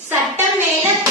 சட்டம் மேல